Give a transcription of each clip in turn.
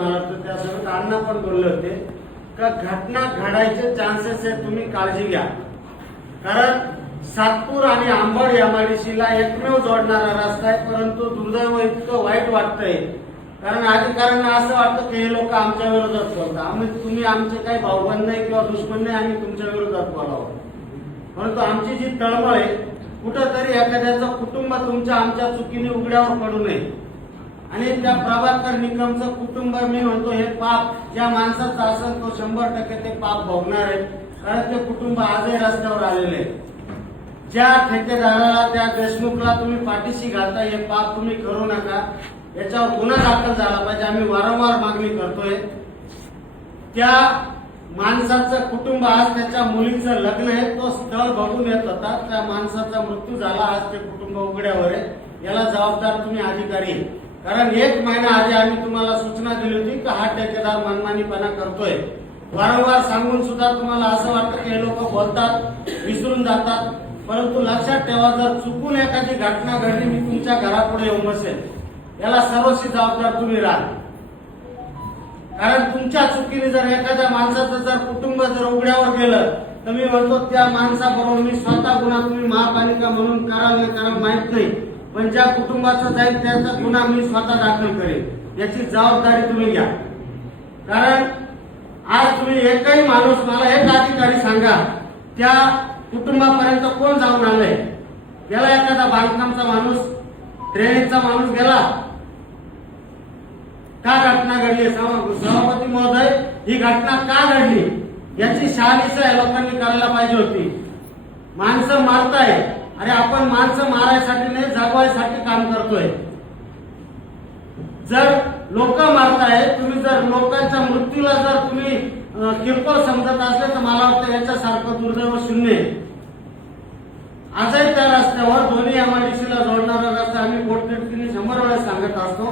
महाराष्ट्र त्यासोबत अण्णा पण बोलले होते का घटना घडायचे चान्सेस आहे, तुम्ही काळजी घ्या. कारण सातपूर आणि अंबड एमआयडीसीला एकमेव जोडणारा रस्ता आहे, परंतु दुर्दैव इतकं वाईट वाटतंय कारण अधिकाऱ्यांना असं वाटतं की हे लोक आमच्या विरोधात बोलतात. तुम्ही आमचे काही भाऊबंद नाही किंवा दुश्मन नाही, आम्ही तुमच्या विरोधात बोलावं. परंतु आमची जी तळमळ आहे, कुठंतरी एखाद्याचं कुटुंब तुमच्या आमच्या चुकीने उघड्यावर पडू नये. आणि त्या प्रभाकर निकमचं कुटुंब मी म्हणतो हे पाप ज्या माणसाचं असेल तो 100% ते पाप भोगणार आहे. कारण ते कुटुंब आजही रस्त्यावर आलेले आहे. ज्या ठेकेदाराला त्या देशमुखला तुम्ही पाठीशी घालता हे पाप तुम्ही करू नका. याच्यावर गुन्हा दाखल झाला पाहिजे. आम्ही वारंवार मागणी करतोय. त्या माणसाचं कुटुंब आज त्याच्या मुलीचं लग्न आहे, तो स्थळ बघून येत होता, त्या माणसाचा मृत्यू झाला, आज ते कुटुंब उघड्यावर आहे. याला जबाबदार तुम्ही अधिकारी. कारण 1 महिना आधी आम्ही तुम्हाला सूचना दिली होती की हा ठेकेदार मनमानीपणा करतोय. वारंवार सांगून सुद्धा तुम्हाला असं वाटतं की हे लोक बोलतात, विसरून जातात. परंतु लक्षात ठेवा, जर चुकून एखादी घटना घडली, मी तुमच्या घरापुढे येऊन बसेल, याला सर्वस्वी जबाबदार तुम्ही राहा. कारण तुमच्या चुकीने जर एखाद्या माणसाचं जर कुटुंब जर उघड्यावर गेलं तर मी म्हणतो त्या माणसाबरोबर मी स्वतः गुन्हा, तुम्ही महापालिका म्हणून कराल नाही कराल माहित नाही, पण ज्या कुटुंबाचा जाईल त्याचा गुन्हा मी स्वतः दाखल करेन. याची जबाबदारी तुम्ही घ्या. कारण आज तुम्ही एकही माणूस, मला एक अधिकारी सांगा, त्या कुटुंबापर्यंत कोण जाऊन आलंय? गेला एखादा बांधकामचा माणूस, ड्रेनेजचा माणूस गेला? का घटना घडली? सभापती महोदय, ही घटना का घडली याची शहानिशा या लोकांनी करायला पाहिजे होती. माणसं मारताय, अरे आपण माणसं मारायसाठी नाही, जगवायसाठी काम करतोय. जर लोक मारताय, तुम्ही जर लोकांच्या मृत्यूला जर तुम्ही किरकोळ समजत असले तर मला वाटतं याच्यासारखं दुर्दैव शून्य आहे. आजही त्या रस्त्यावर दोन्ही एमआयडीसीला जोडणारा रस्ता आम्ही पोटतिडकीने 100 वेळेस सांगत असतो,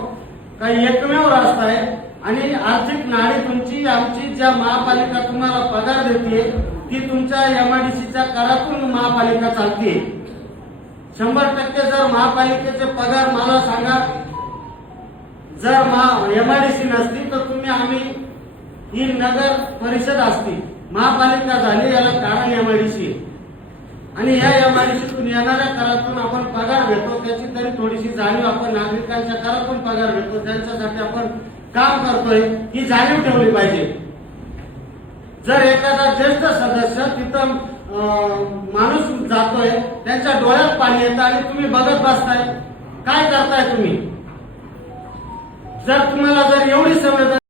काही एकमेव रस्ता आहे. आणि आर्थिक नाडी तुमची, आमची, ज्या महापालिका तुम्हाला पगार देते ती तुमच्या एमआयडीसीच्या करातून महापालिका चालते. 100% जर महापालिकेचे पगार, मला सांगा, जर एमआयडीसी नसती तर तुम्ही आम्ही ही नगर परिषद असती, महापालिका झाली, याला कारण एमआयडीसी. आणि या एमआयडीसीतून येणाऱ्या करातून आपण पगार घेतो, त्याची तरी थोडीशी जाणीव, आपण नागरिकांच्या करातून पगार घेतो, त्यांच्यासाठी आपण काम करतोय, ही जाणीव ठेवली पाहिजे. जर एखादा ज्येष्ठ सदस्य तिथं माणूस जातोय, त्यांच्या डोळ्यात पाणी येतं आणि तुम्ही बघत बसताय, काय करताय तुम्ही? जर तुम्हाला जर एवढी सवय